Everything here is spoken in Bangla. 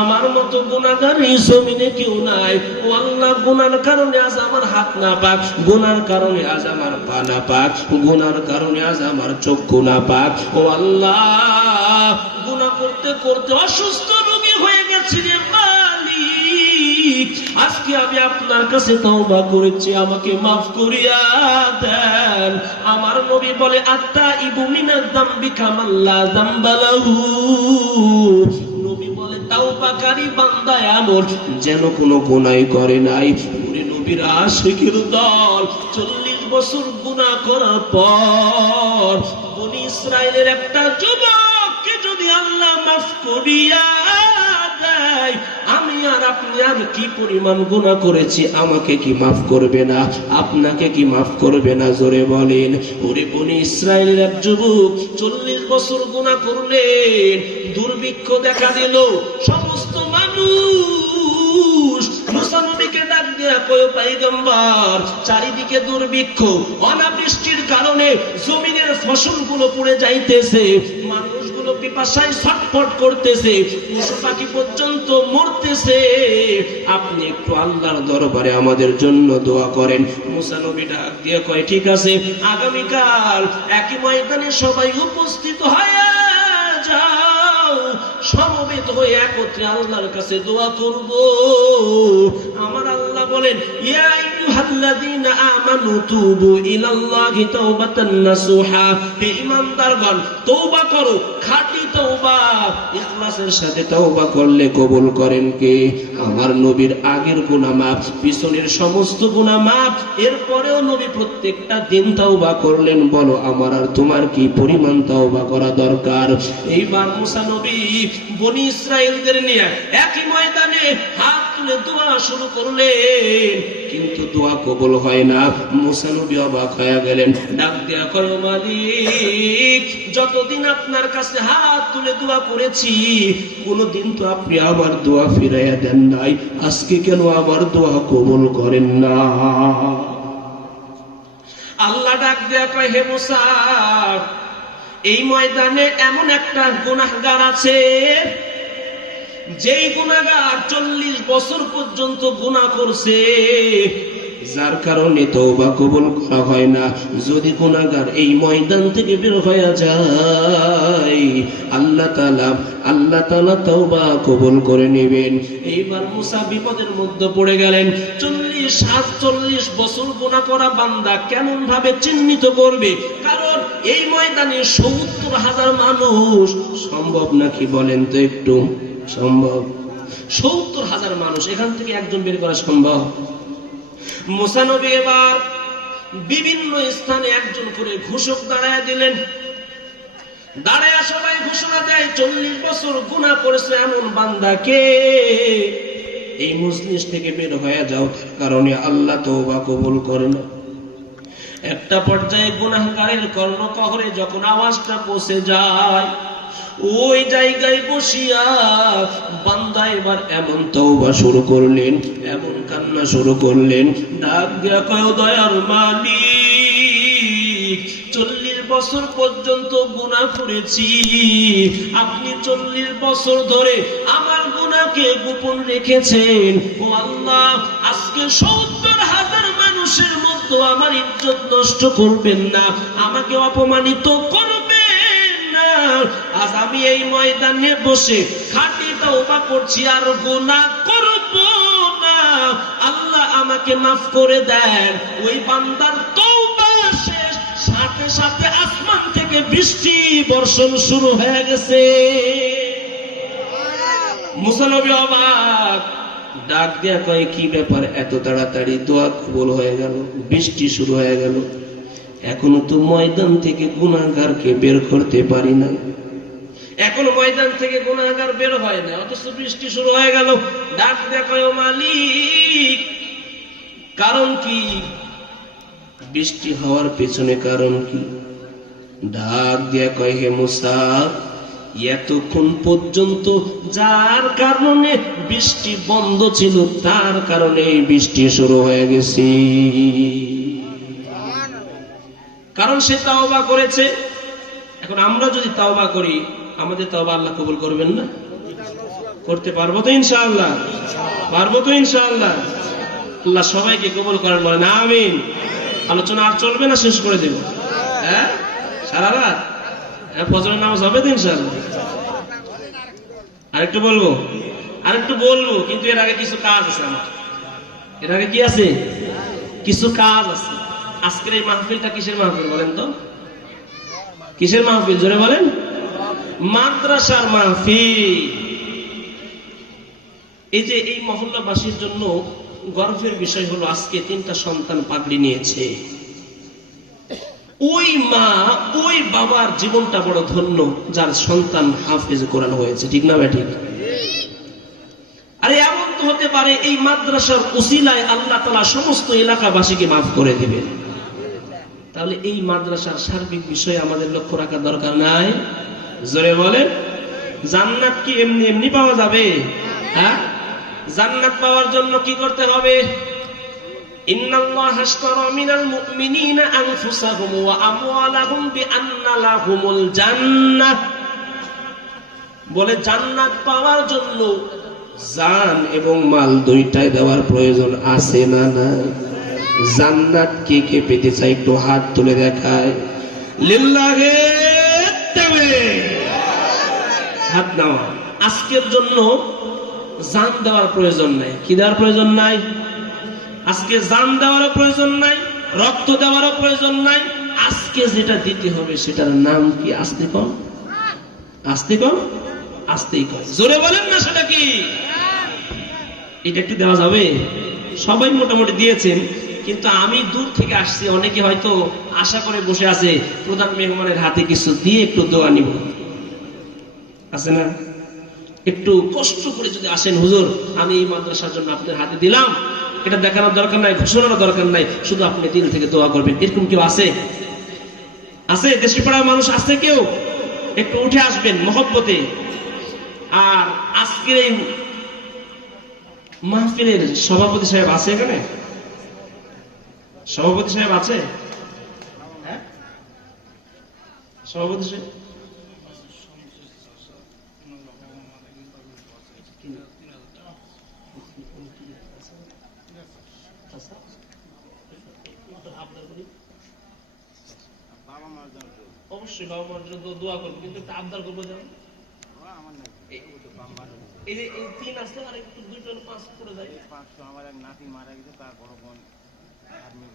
আমার মতো গুনাহগার এই জমিনে কেউ নাই। ও আল্লাহ, গুনার কারণে আজ আমার হাত না পাক, গুনার কারণে আজ আমার পা না পাক, গুনার কারণে আজ আমার চক্ষু না পাক। ও আল্লাহ, গুনাহ করতে করতে অসুস্থ রোগী হয়ে গেছি রে মালিক। আজকে আমি আপনার কাছে তওবা করেছি, আমাকে মাফ করিয়া দেন। আমার নবী বলে, আত্তাইবু মিনাজ যামবি কামাল্লা যামবা লাহু। নবী বলে, তওবাকারী বান্দা এমন যেন কোনো গুনাহই করে নাই। ওরে নবীর আশিকের দল, 40 বছর গুনাহ করার পর বনি ইসরাইলের একটা যুবককে যদি আল্লাহ মাফ করিয়া দেয়, আমি আর আপনি আর কি পরিমাণ গুনাহ করেছি, আমাকে কি মাফ করবে না? আপনাকে কি মাফ করবে না? জোরে বলেন। ওরে বনি ইসরাইলের এক যুবক 40 বছর গুনাহ করলেন, দুর্ভিক্ষ দেখা দিল। সমস্ত মানুষ মুসা নবীকে ডাক দেয়া কয়, পয়গম্বর, চারিদিকে দুর্ভিক্ষ, অনাবৃষ্টির কারণে জমিনের ফসলগুলো পড়ে যাইতেছে, মানুষগুলো পিপাসায় ছটফট করতেছে, পশু পাখি পর্যন্ত মরতেছে। আপনি একটু আল্লাহর দরবারে আমাদের জন্য দোয়া করেন। মুসা নবী ডাক দিয়ে কয়, ঠিক আছে, আগামীকাল একই ময়দানে সবাই উপস্থিত হয়ে যাও, সমবেত হয়ে একত্রে আল্লাহর কাছে দোয়া করব। আমার আল্লাহ বলেন, ইয়া আইয়ুহাল্লাযীনা আমানু তুবু ইলাল্লাহি তাওবাতান নাসুহা। হে ঈমানদারগণ, তওবা করো, খাঁটি তওবা, ইখলাসের সাথে তওবা করলে কবুল করেন কে? আমার নবীর আগের গুনাহ মাফ, পিছনের সমস্ত গুনাহ মাফ। এরপরেও নবী প্রত্যেকটা দিন তওবা করলেন। বলো, আমার আর তোমার কি পরিমাণ তওবা করা দরকার? এইবার মুসা নবী বনি ইসরাইলদের নিয়ে একই ময়দানে হাত তুলে দোয়া শুরু করলেন, কিন্তু দোয়া কবুল হয় না। মুসা নবী অবাক হয়ে গেলেন, ডাক দেয়া কয়, মালিক, যতদিন আপনার কাছে হাত তুলে দোয়া করেছি, কোনদিন তো আপনি আমার দোয়া ফিরাইয়া দেন নাই, আজকে কেন আমার দোয়া কবুল করেন না? আল্লাহ ডাক দেয়া কয়, হে মুসা, এই ময়দানে এমন একটা গুনাহগার আছে, যেই গুনাহগার 40 বছর পর্যন্ত গুনাহ করছে, যার কারণে তওবা কবুল করা হয় না। যদি গুনাহগার এই ময়দান থেকে বের হয়ে যায়, আল্লাহ তাআলা তওবা কবুল করে নেবেন। এইবার মুসা বিপদের মধ্যে পড়ে গেলেন। 40 বছর গুনাহ করা বান্দা কেমন ভাবে চিহ্নিত করবে? কারণ এই ময়দানে 70,000 মানুষ। সম্ভব নাকি বলেন তো একটু? সম্ভব? 70,000 মানুষ, এখান থেকে একজন বের করা সম্ভব? মুসা নবী এবার বিভিন্ন স্থানে একজন করে ঘোষক দাঁড়ায় দিলেন। দাঁড়ায় সবাই ঘোষণা দেয়, 40 বছর গুনাহ করেছে এমন বান্দাকে এই মজলিস থেকে বের হয়ে যাও, কারণে আল্লাহ তওবা কবুল করে না। একটা পর্যায়ে গুনাহগারের কর্ণকহরে যখন আওয়াজটা পৌঁছে যায়, ওই জায়গায় বসিয়া বান্দা এবার এমন তওবা শুরু করলেন, এমন কান্না শুরু করলেন, ডাক দিয়া কয়, দয়ার মালিক, 40 বছর পর্যন্ত গুনাহ করেছি, আপনি 40 বছর ধরে আমার গুনাহকে গোপন রেখেছেন। ও আল্লাহ, আজকে 70,000 মানুষের মধ্যে আমার ইজ্জত নষ্ট করবেন না, আমাকে অপমানিত করবেন না। আজ আমি এই ময়দানে বসে খাঁটি তওবা করছি, আর গুনাহ করব না। আল্লাহ আমাকে মাফ করে দেন। ওই বান্দার তওবা শেষ, সাথে সাথে আসমান থেকে বৃষ্টি বর্ষণ শুরু হয়ে গেছে। মুসা নবী অবাক, ডাক দিয়া কয়, কি ব্যাপার, এত তাড়াতাড়ি দোয়া কবুল হয়ে গেল, বৃষ্টি শুরু হয়ে গেল? এখনো তো ময়দান থেকে গুনাহগারকে বের করতে পারি না, এখনো ময়দান থেকে গুনাহগার বের হয় না, অথচ বৃষ্টি শুরু হয়ে গেল। ডাক দিয়া কয়, মালিক, কারণ কি? বৃষ্টি হওয়ার পেছনে কারণ কি? ডাক দিয়া কয়, হে মুসা, এতক্ষণ পর্যন্ত যার কারণে বৃষ্টি বন্ধ ছিল, তার কারণে বৃষ্টি শুরু হয়ে গেছে। কারণ সে তাওবা করেছে। এখন আমরা যদি তাওবা করি, আমাদের তাওবা আল্লাহ কবুল করবেন না? করতে পারবো তো ইনশাআল্লাহ? পারবো তো ইনশাআল্লাহ? আল্লাহ সবাইকে কবুল করেন, বলেন আমিন। আলোচনা আর চলবে না শেষ করে দেব? হ্যাঁ, সারা রাত ফজরের নামাজ হবে তো ইনশাআল্লাহ? আরেকটু বলবো কিন্তু এর আগে কিছু কাজ আছে আমার। এর আগে কি আছে? কিছু কাজ আছে। আজকের এই মাহফিলটা কিসের মাহফিল বলেন তো? কিসের মাহফিল জোরে বলেন? মাদ্রাসার মাহফিল। এই যে এই মহল্লাবাসীর জন্য গর্বের বিষয় হলো আজকে 3টা সন্তান পাগড়ি নিয়েছে। ওই মা ওই বাবার জীবনটা বড় ধন্য যার সন্তান হাফেজ কোরআন হয়েছে, ঠিক না ঠিক? আরে এমন তো হতে পারে এই মাদ্রাসার উসিলায় আল্লাহ তাআলা সমস্ত এলাকাবাসীকে মাফ করে দিবেন। তাহলে এই মাদ্রাসার সার্বিক বিষয়ে আমাদের লক্ষ্য রাখা দরকার নাই? জোরে বলেন। জান্নাত কি এমনি এমনি পাওয়া যাবে? হ্যাঁ, জান্নাত পাওয়ার জন্য কি করতে হবে? ইন্নাল্লাহা আশতারা মিনাল মুমিনিনা আনফুসাহুম ওয়া আমওয়ালাহুম বিআন্না লাহুমুল জান্নাহ। বলে জান্নাত পাওয়ার জন্য জান এবং মাল দুইটাই দেওয়ার প্রয়োজন আছে না নাই? জান্নাত কে কে পেতে চাই একটু হাত তুলে দেখায়। লিল্লাহি তাকবীর। হাত নাও। আজকের জন্য জান দেওয়ার প্রয়োজন নাই। কি দেওয়ার প্রয়োজন নাই? আজকে জান দেওয়ারও প্রয়োজন নাই, রক্ত দেওয়ারও প্রয়োজন নাই। আজকে যেটা দিতে হবে সেটার নাম কি? আস্তে কম, আস্তে কম, আস্তেই কম। জোরে বলেন না সেটা কি? এটা একটু দেওয়া যাবে? সবাই মোটামুটি দিয়েছেন, কিন্তু আমি দূর থেকে আসছি, অনেকে হয়তো আশা করে বসে আছে প্রধান মেহমানের হাতে কিছু দিয়ে একটু দোয়া নিব। আছে না? একটু কষ্ট করে যদি আসেন, হুজুর আমি এই মাদ্রাসার জন্য আপনার হাতে দিলাম, এটা দেখানোর দরকার নাই, ঘোষণার দরকার নাই, শুধু আপনি দিল থেকে দোয়া করবেন। এরকম কেউ আছে? আছে? দেশের পাড়ার মানুষ আছে কেউ? একটু উঠে আসবেন মহব্বতে। আর আজকের এই মাহফিলের সভাপতি সাহেব আছে এখানে? সভাপতি সাহেব আছে? হ্যাঁ, সভাপতি সাহেব অবশ্যই বাবা মার জন্য দোয়া করবো, কিন্তু একটা আবদার করবো যেন এই যে এই 3 আসলে আর একটু 2 5 করে যায়। 500 আমার এক নাতি মারা গেছে, তার বড় বোন আর্মি।